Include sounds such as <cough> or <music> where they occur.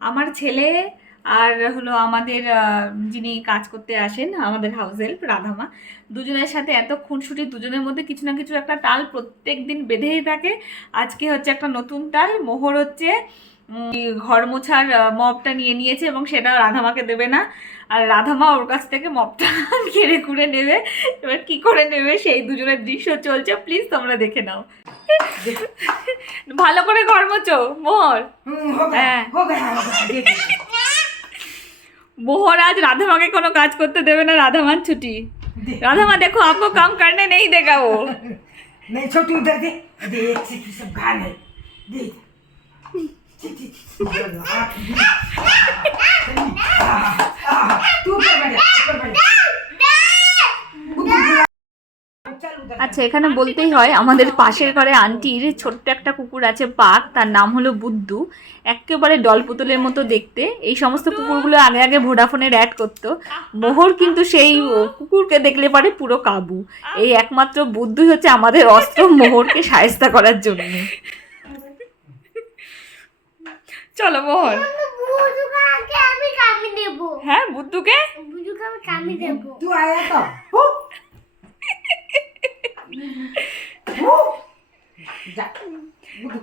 আমার ছেলে আর হলো আমাদের যিনি কাজ করতে আসেন, আমাদের হাউস হেল্প রাধামা, দুজনের সাথে এত খুনসুটি, দুজনের মধ্যে কিছু না কিছু একটা টাল প্রত্যেক দিন বেঁধেই থাকে। আজকে হচ্ছে একটা নতুন টাল মোহর হচ্ছে ঘর মোছার মপটা নিয়ে নিয়েছে এবং সেটা রাধামাকে দেবে না। আর রাধামা ওর কাছ থেকে মপটা <laughs> ঘেরে কুড়ে নেবে। এবার কি করে নেবে সেই দুজনের দৃশ্য চলছে। প্লিজ তোমরা দেখে নাও। ভালো করে ঘর মোচো মোহর हम्म, हो गया হ্যাঁ। हो गया हो गया दे दे मोहर आज राधामा के कोनो काज करते देवे ना राधामान छुट्टी दे राधामा देखो आपको काम करने नहीं देगा वो नहीं छोटू उधर दे दे एक से की सब घान है আচ্ছা এখানে বলতেই হয় আমাদের পাশের ঘরে আন্টির ছোট্ট একটা কুকুর আছে পাক তার নাম হলো বুদ্ধু। একেবারে ডল পুতুলের মতো দেখতে। এই সমস্ত কুকুরগুলো আগে আগে ভোডাফোনের অ্যাড করতো। মোহর কিন্তু সেই কুকুরকে দেখলে পারে পুরো কাবু। এই একমাত্র বুদ্ধুই হচ্ছে আমাদের অস্ত্র মোহরকে সায়স্তা করার জন্য। চলো মোহর। বুজুকাকে আমি কামি দেব। হ্যাঁ বুদ্ধুকে? বুজুকে আমি কামি দেব। Буду